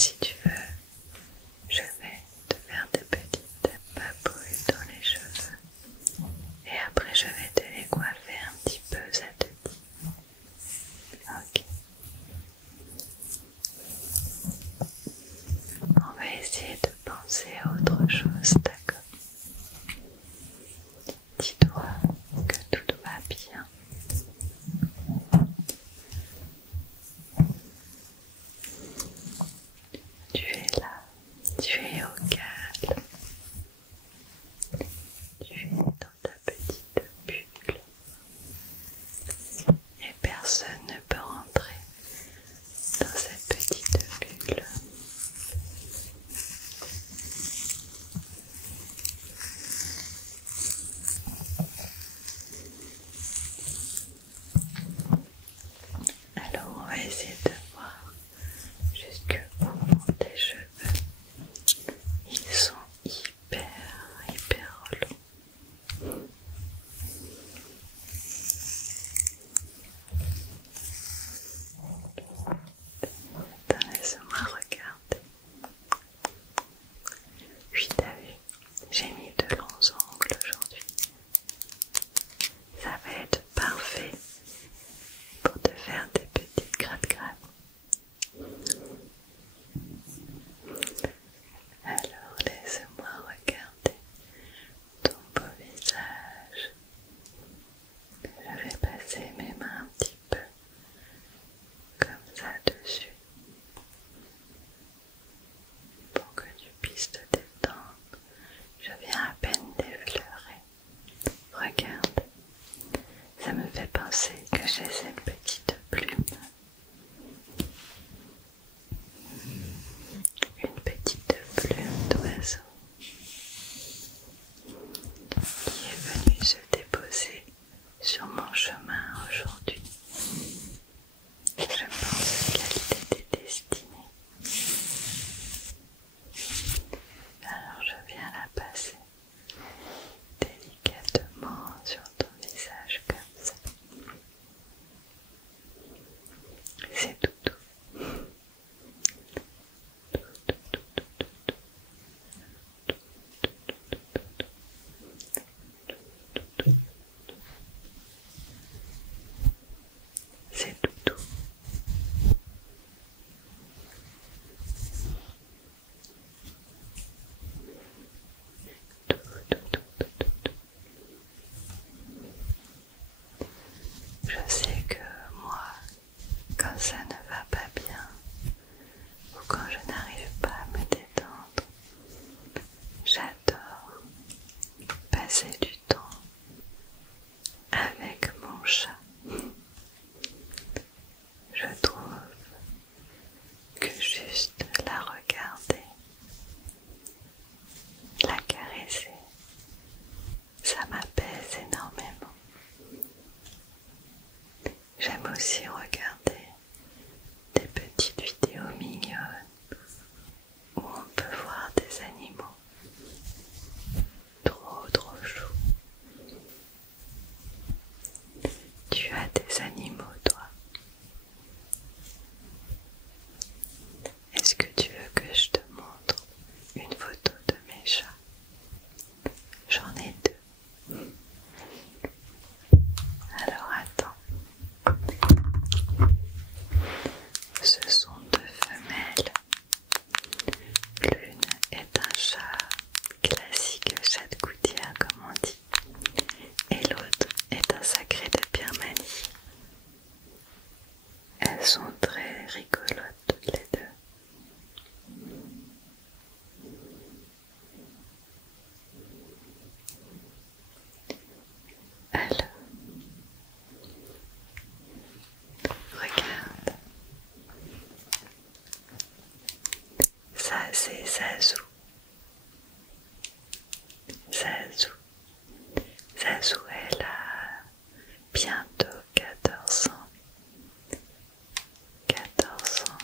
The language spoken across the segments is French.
Si tu veux, je vais te faire des petites papouilles dans les cheveux et après je vais te les coiffer un petit peu, ça te dit? Ok. On va essayer de penser à autre chose, d'accord? Dis-toi que tout va bien. Tu es là, tu es au calme, tu es dans ta petite bulle et personne ne peut rentrer dans cette petite bulle. Alors on va essayer de voir jusqu'où vont tes cheveux. Ils sont hyper longs. Attends, laisse-moi regarder. Oui, t'as vu, j'ai mis de longs ongles aujourd'hui. Ça va être parfait pour te faire des petites gratte-gratte. Alors laisse-moi regarder ton beau visage. Je vais passer mes mains un petit peu comme ça dessus pour que tu puisses te détendre. Je viens à peine d'effleurer. Regarde, ça me fait penser que j'ai cette petite plume. Une petite plume d'oiseau qui est venue se déposer sur mon chemin aujourd'hui. Je pense qu'elle t'était destinée. Alors je viens la passer délicatement sur ton visage comme ça. C'est tout doux. C'est tout doux. Je sais que moi, quand ça ne va pas bien ou quand je n'arrive pas à me détendre, j'adore passer du temps avec mon chat. Je trouve que juste la regarder, la caresser, ça m'apaise énormément. J'aime aussi regarder des petites vidéos mignonnes où on peut voir des animaux trop choux. Tu as des animaux, toi? Est-ce que tu veux que je te montre une photo de mes chats? J'en ai deux. Alors attends. Ce sont deux femelles. L'une est un chat classique, chat de gouttière comme on dit, et l'autre est un sacré de Birmanie. Elles sont très rigolotes toutes les deux. Alors, regarde. Ça c'est Zazou. Zazou. Zazou, elle a bientôt 14 ans. 14 ans.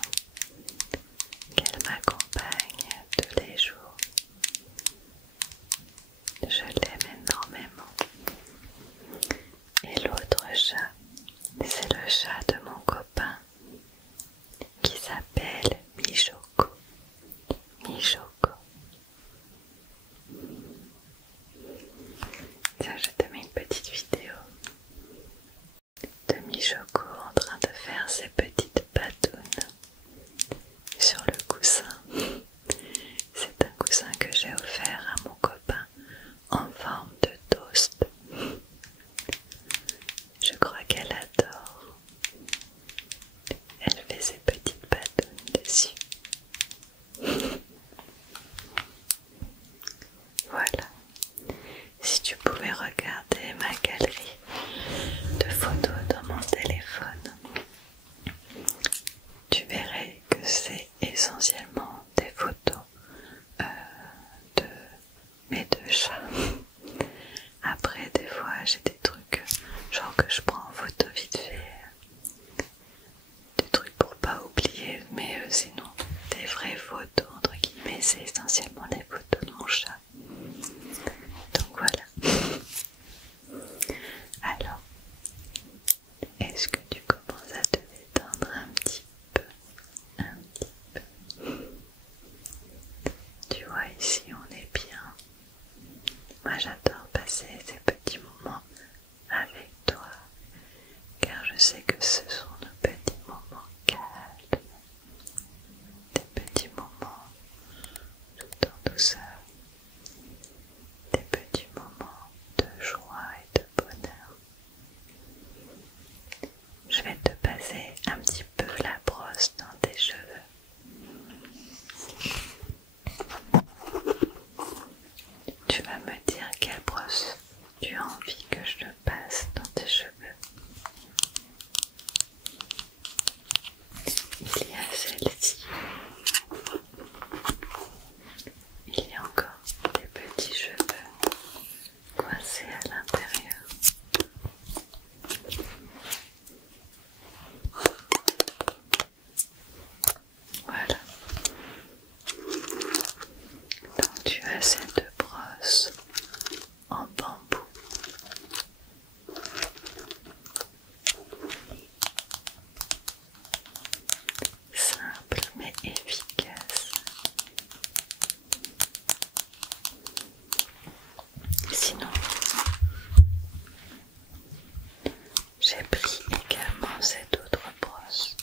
J'ai pris également cette autre brosse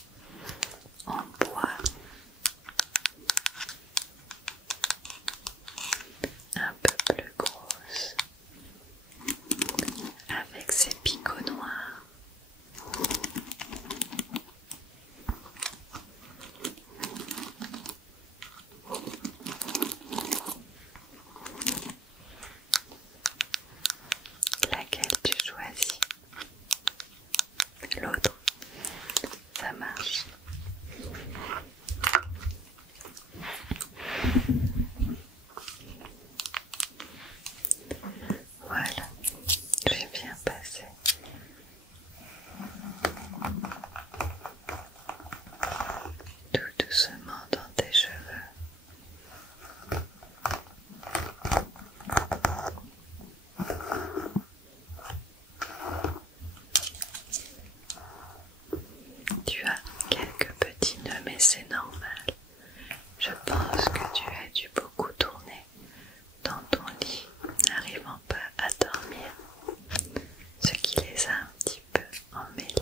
en bois, un peu plus grosse, avec ses picots noirs. Laquelle tu choisis? L'autre, ça marche. Voilà, je vais bien passer tout doucement dans tes cheveux. Tu as quelques petits nœuds, mais c'est normal. Je pense que tu as dû beaucoup tourner dans ton lit, n'arrivant pas à dormir, ce qui les a un petit peu emmêlés.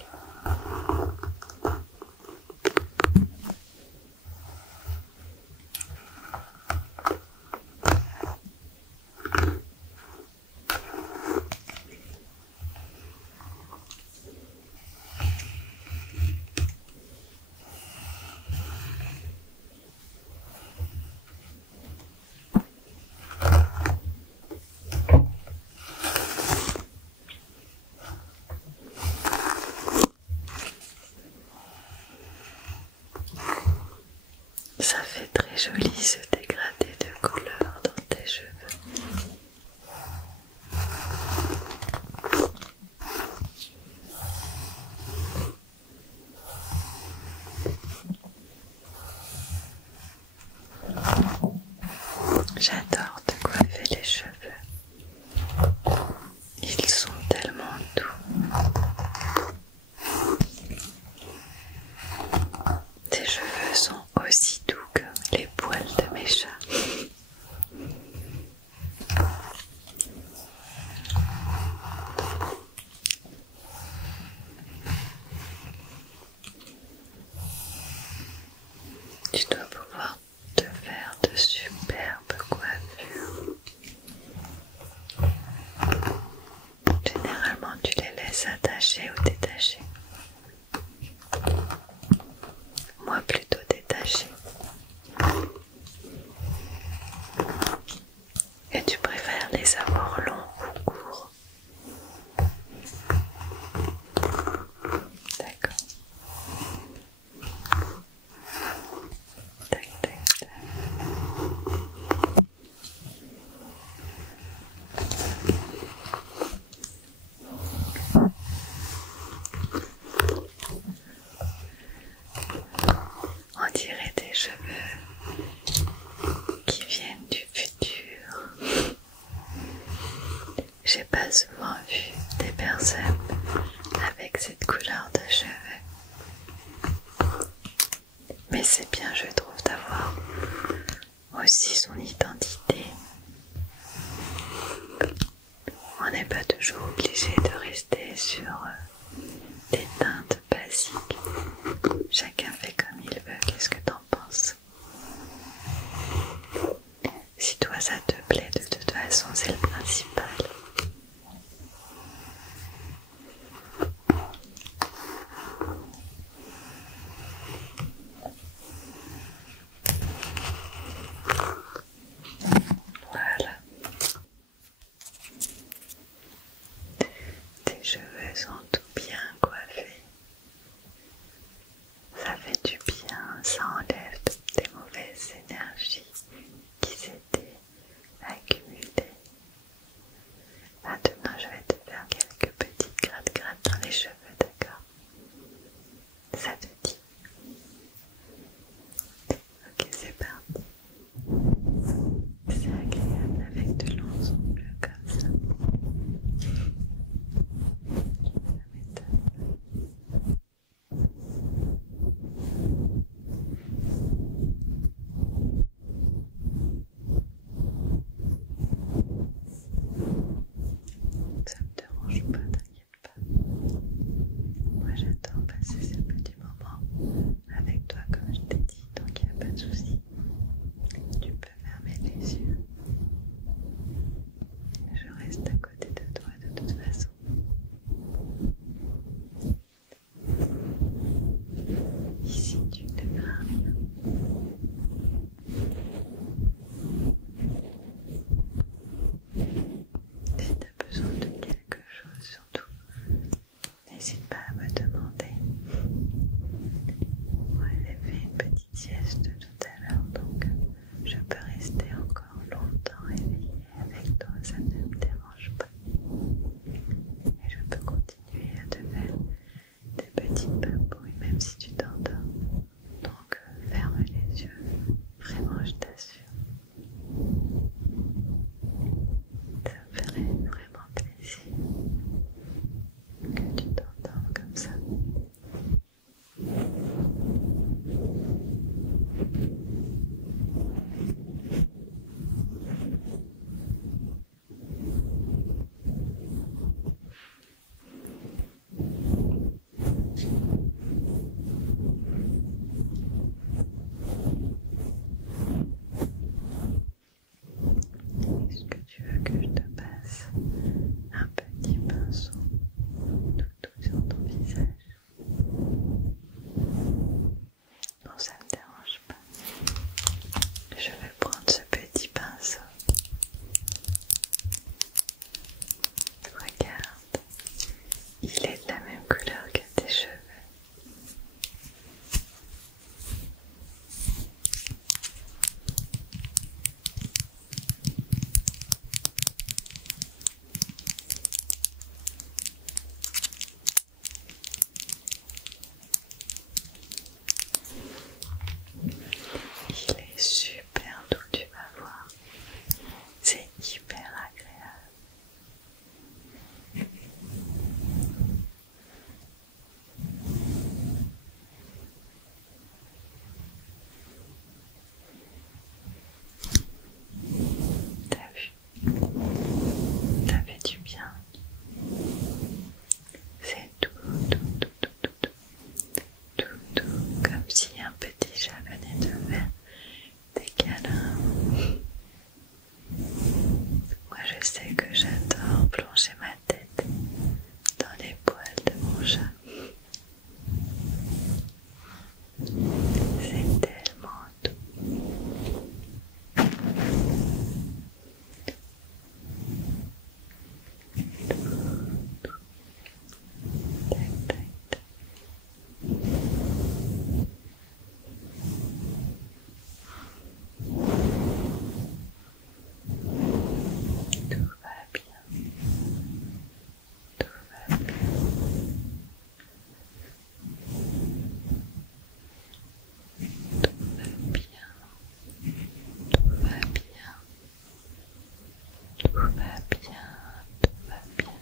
Ça fait très joli ce dégradé de couleur dans tes cheveux. J'adore te coiffer les cheveux. Ils sont tellement doux. Tes cheveux sont aussi doux que les poils de mes chats. Tu dois pouvoir te faire de superbes coiffures. Généralement, tu les laisses attachés ou détachés. Moi, plutôt détachés. Et tu préfères les avoir longs ou courts? D'accord. Tac, tac, tac. On dirait des cheveux qui viennent du futur. J'ai pas souvent vu des personnes avec cette couleur de cheveux. Mais c'est bien, je trouve, d'avoir aussi son identité. On n'est pas toujours obligé de rester sur des teintes basiques. Chacun fait comme il veut. Qu'est-ce que t'en penses? Si toi ça te plaît, de toute façon c'est le principal. Voilà. Tes cheveux sont tout bien coiffés. Ça fait du bien, ça enlève toutes tes mauvaises énergies qui s'étaient accumulées. Maintenant, je vais te faire quelques petites gratte-gratte dans les cheveux, d'accord? Ça te dit? Ok, c'est parti. C'est agréable avec de longs ongles comme ça. Je vais la mettre n'hésite pas à me demander. Moi j'ai fait une petite sieste tout à l'heure, donc je peux rester encore longtemps éveillée avec toi, ça ne me dérange pas. Et je peux continuer à te faire des petites papouilles même si tu t'endors. Donc ferme les yeux, vraiment je t'assure. Ça me ferait vraiment plaisir que tu t'entendes comme ça. Est-ce que tu veux que je te passe un petit pinceau tout sur ton visage? Non, ça ne me dérange pas. Je vais prendre ce petit pinceau. Regarde, il est de la même couleur que tes cheveux. Il est super doux, tu vas voir. C'est hyper agréable. T'as vu? Ça fait du bien. C'est tout, comme si un petit chat venait de faire des câlins. Moi je sais que j'adore plonger ma tête dans les poils de mon chat. C'est tellement doux. Tac, tac, tac. Tout va bien. Tout va bien. Tout va bien. Tout va bien. Tout va bien. Tout va bien.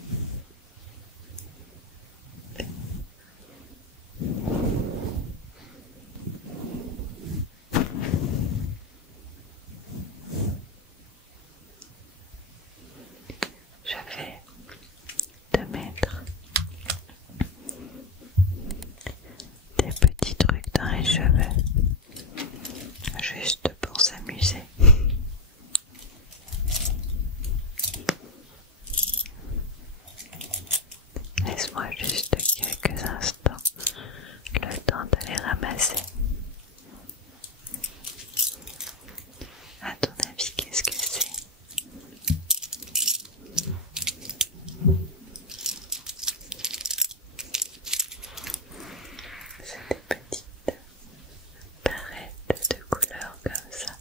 Je vais te mettre des petits trucs dans les cheveux, juste pour s'amuser. Laisse-moi juste quelques instants, le temps de les ramasser. À ton avis, qu'est-ce que c'est? C'est des petites barrettes de couleurs comme ça.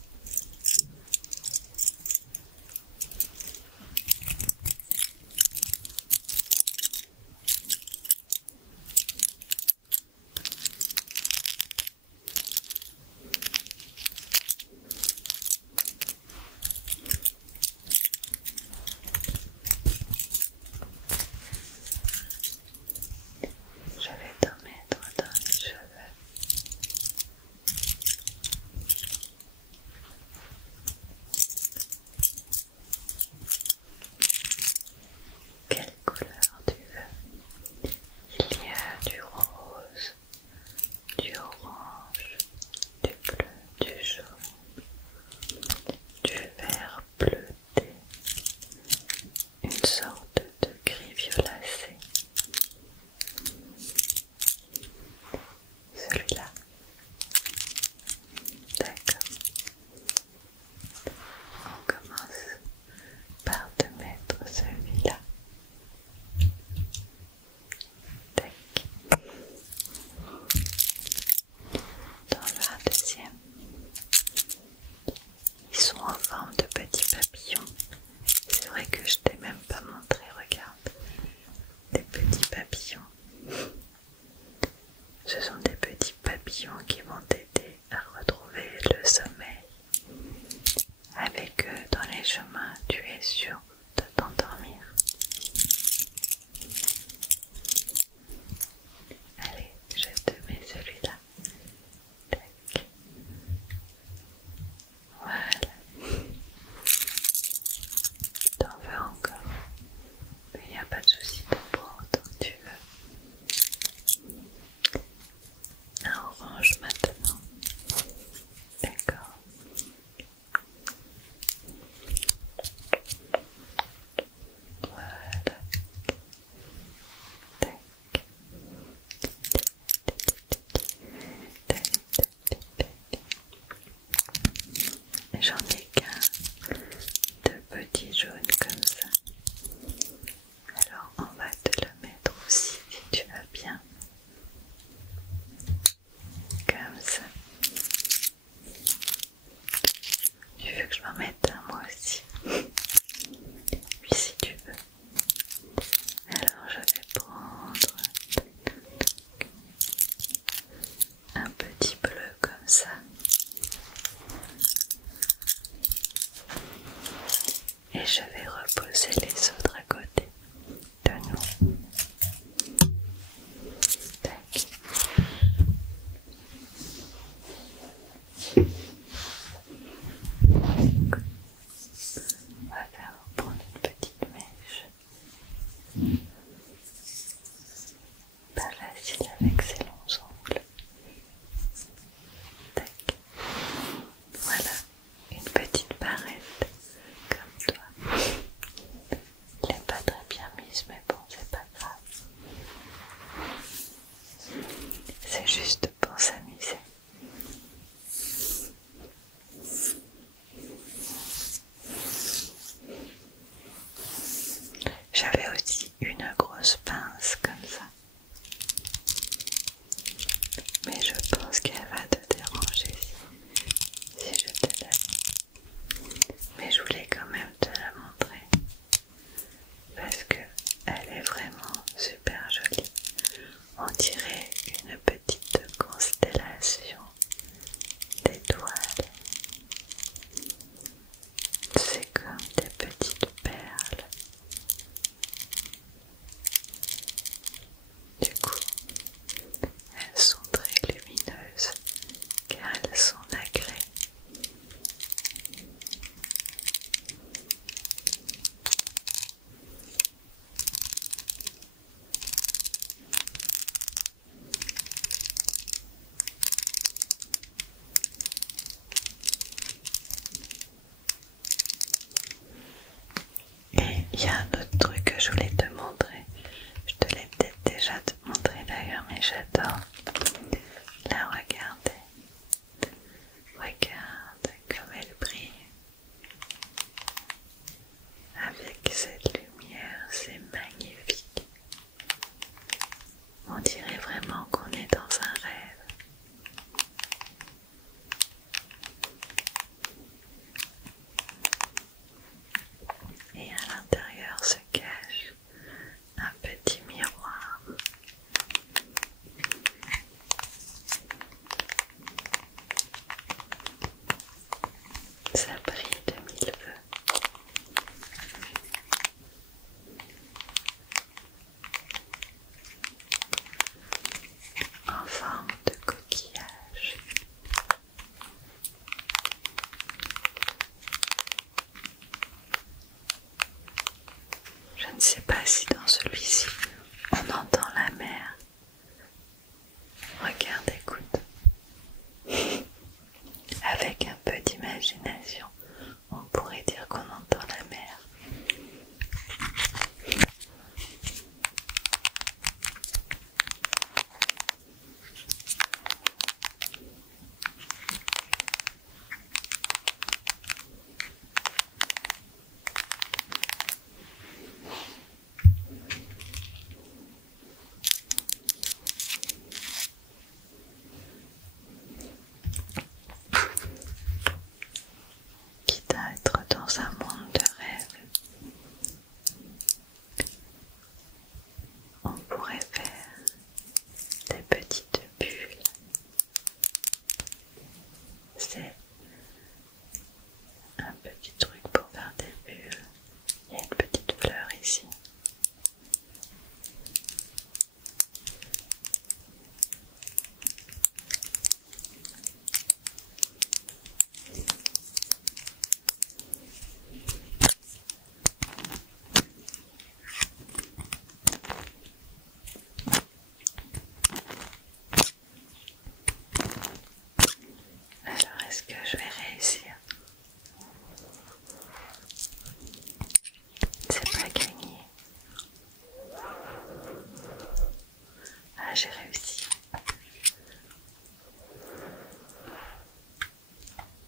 On dirait une petite constellation d'étoiles. C'est comme des petites perles. Du coup, elles sont très lumineuses car elles sont nacrées. Et il y a un autre truc que je voulais te montrer. Je te l'ai peut-être déjà montré d'ailleurs, mais j'adore. Là, regardez. Regarde comme elle brille. Avec cette lumière, c'est magnifique. On dirait vraiment qu'on est dans un rêve. Et à l'intérieur se cache un petit miroir. Ça brille de mille feux. En forme de coquillage. Je ne sais pas si dans celui-ci on entend la mer. Regarde, écoute. Avec un peu d'imagination, on pourrait dire qu'on entend la mer. Quitte à être dans un monde de rêve, on pourrait faire des petites bulles. C'est un petit truc pour faire des bulles. Il y a une petite fleur ici. Alors, est-ce que je vais réussir? C'est pas gagné. Ah, j'ai réussi.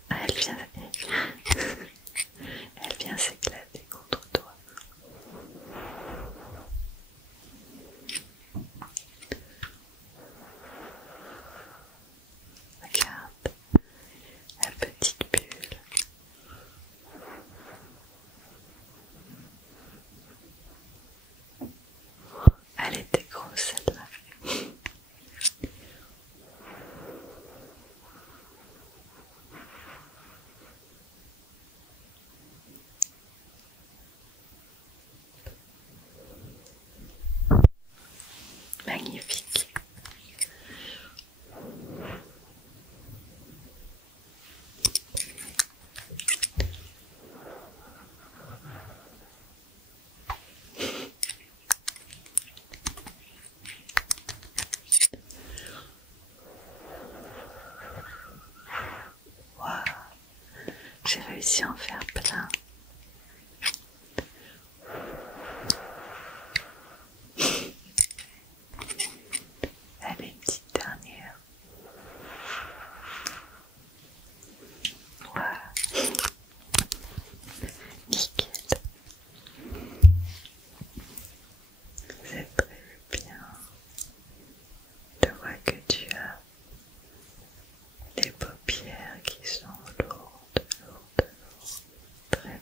Ah, elle vient s'éclater contre toi. Regarde, la petite bulle. Elle était grosse celle-là. Magnifique. Waouh, j'ai réussi à en faire plein. Allez, une petite dernière. Waouh, nickel. C'est très bien. Je vois que tu as des paupières qui sont lourdes, lourdes, lourdes. Très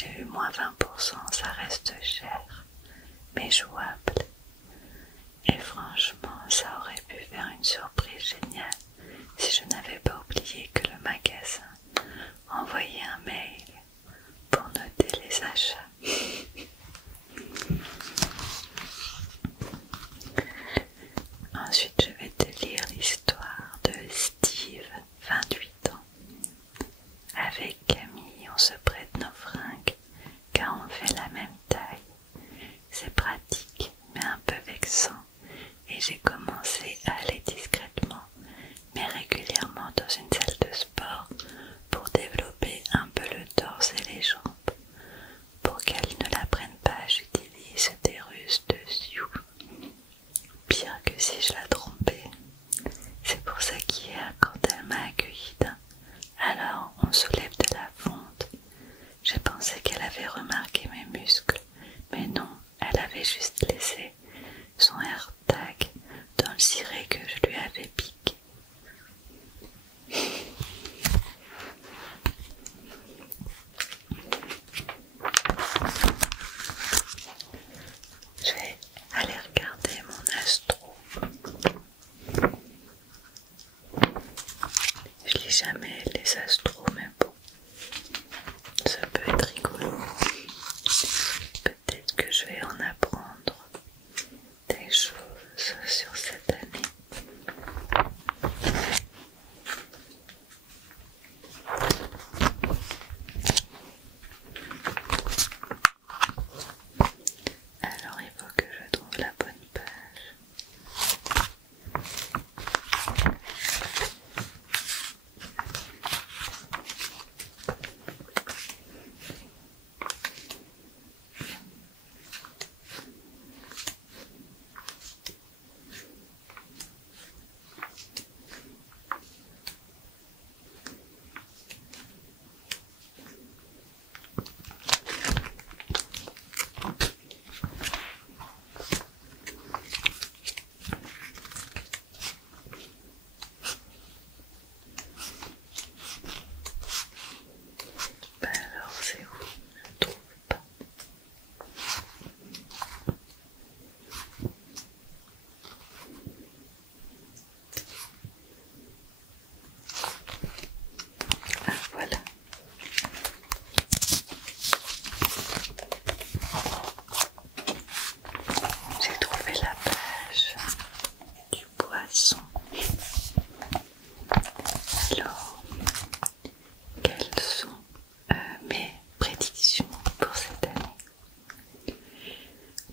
j'ai eu moins 20%, ça reste cher, mais jouable. Et franchement, ça aurait pu faire une surprise géniale si je n'avais pas oublié que le magasin envoyait un mail pour noter les achats. Ensuite, je vais te lire l'histoire de Steve, 28 ans. Avec Camille, on se prête nos fringues car on fait la même taille. C'est pratique mais un peu vexant et j'ai commencé à aller discrètement mais régulièrement dans une salle de sport pour développer un peu le torse et les jambes. Pour qu'elle ne la prenne pas, j'utilise des ruses de Sioux. Pire que si je la trompais. C'est pour ça qu'hier, quand elle m'a accueilli alors on soulève de la fonte. J'ai pensé qu'elle avait remarqué mes muscles, mais non, elle avait juste laissé son AirTag dans le ciré que je lui avais piqué. Je vais aller regarder mon astro. Je lis jamais les astros, mais bon, ça peut être rigolo. Peut-être que je vais en apprendre des choses sur cette année. Alors il faut que je trouve la bonne page. Alors c'est où? Je trouve pas. Ah voilà. J'ai trouvé la page du poisson. Alors, quelles sont mes prédictions pour cette année?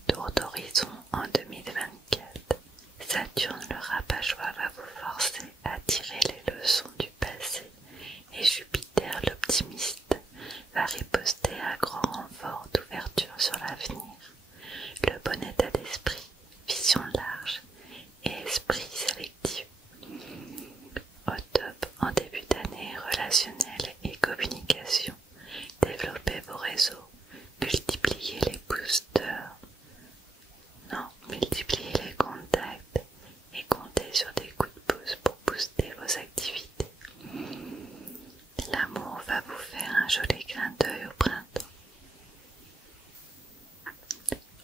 Tour d'horizon en 2024. Saturne le rabat-joie va vous forcer à tirer les leçons du passé et Jupiter l'optimiste va riposter à grand renfort d'ouverture sur l'avenir. Le bon état d'esprit, vision large et esprit sélectif. Au top en début d'année, relationnel et communication. Développez vos réseaux, multipliez les boosters. Non, multipliez les contacts et comptez sur des coups de pouce pour booster vos activités. L'amour va vous faire un joli clin d'œil au printemps.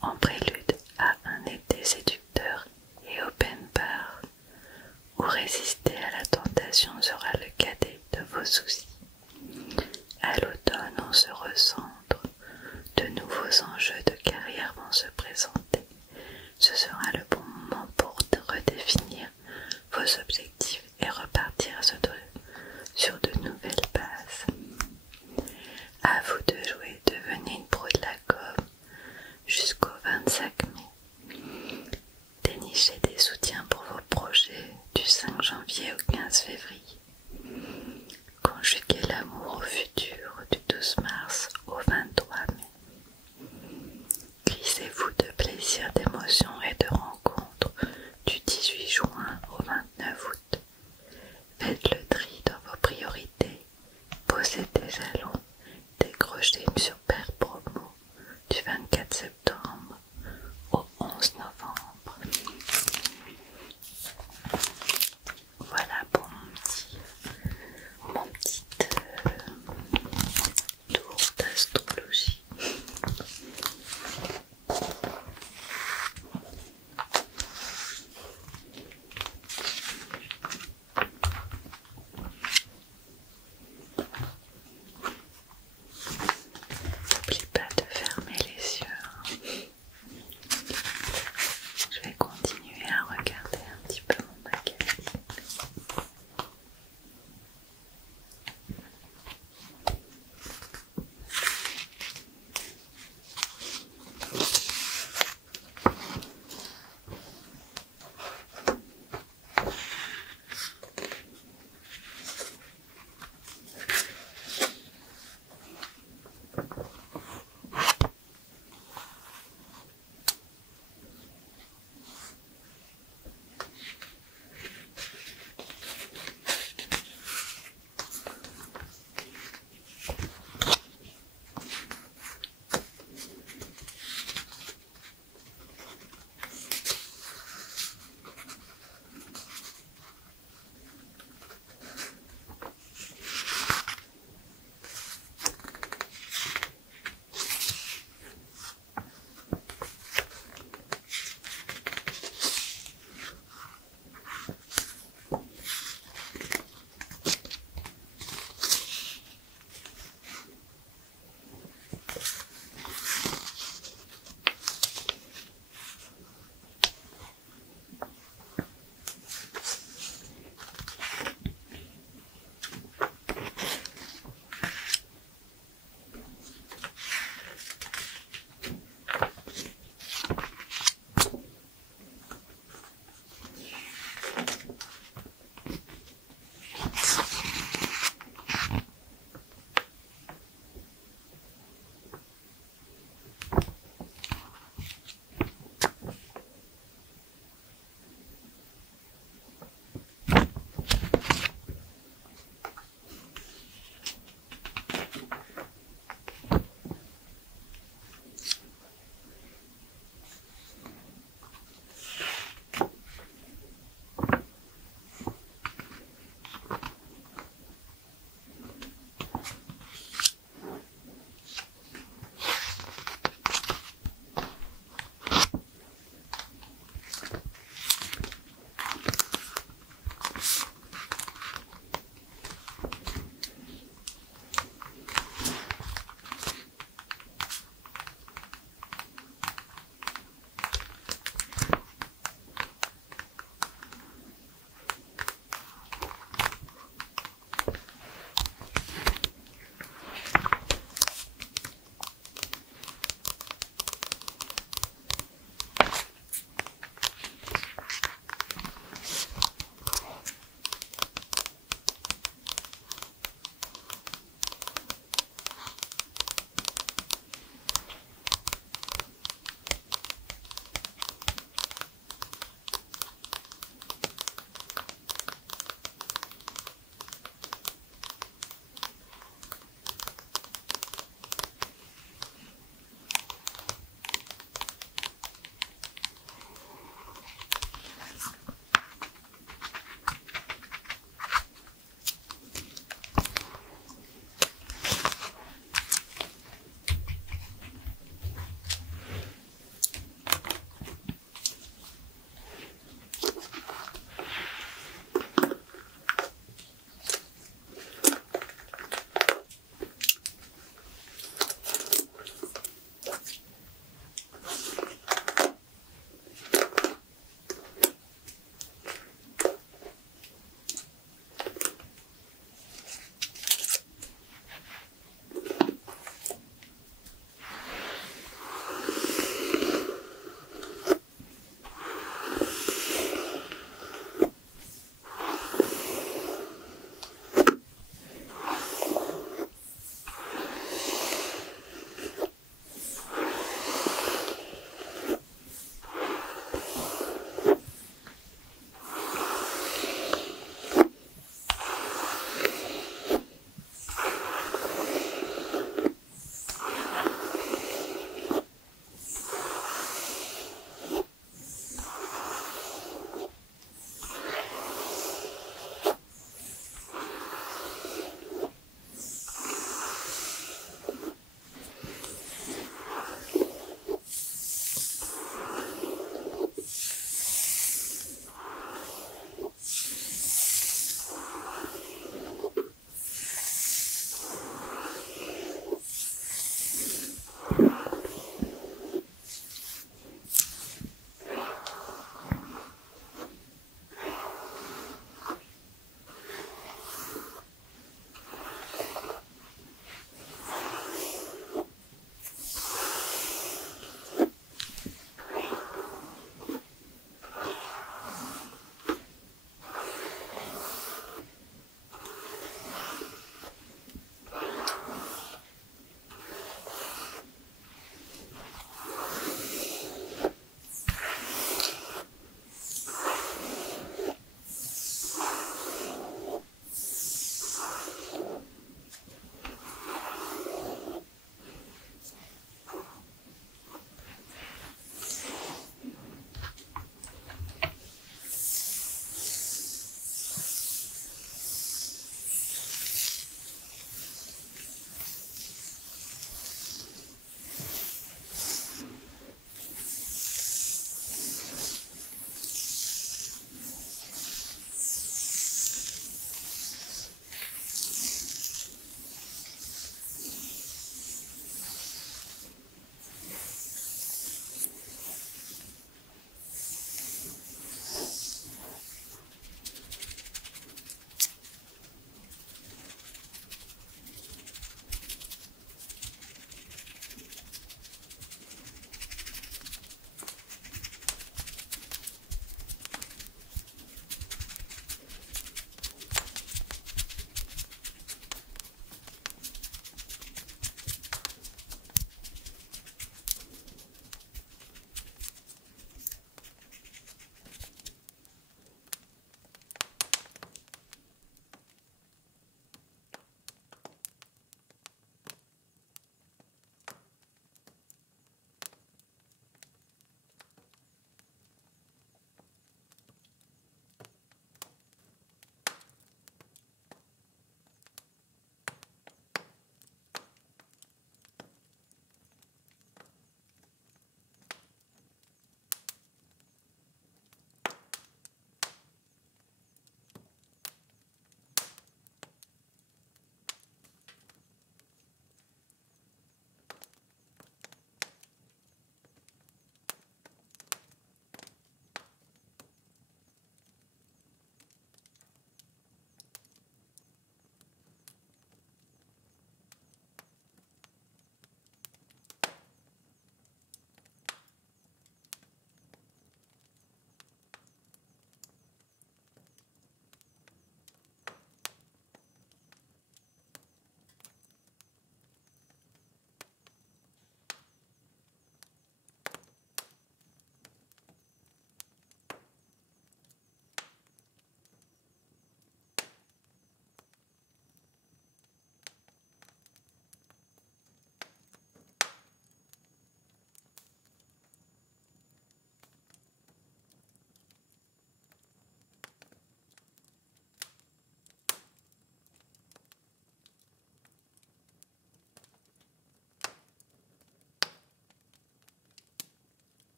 En prélude à un été séducteur et open bar, où résister à la tentation sera le cadet de vos soucis. À l'automne, on se recentre, de nouveaux enjeux de carrière vont se présenter. Ce sera le bon moment pour redéfinir vos objectifs et repartir sur de nouvelles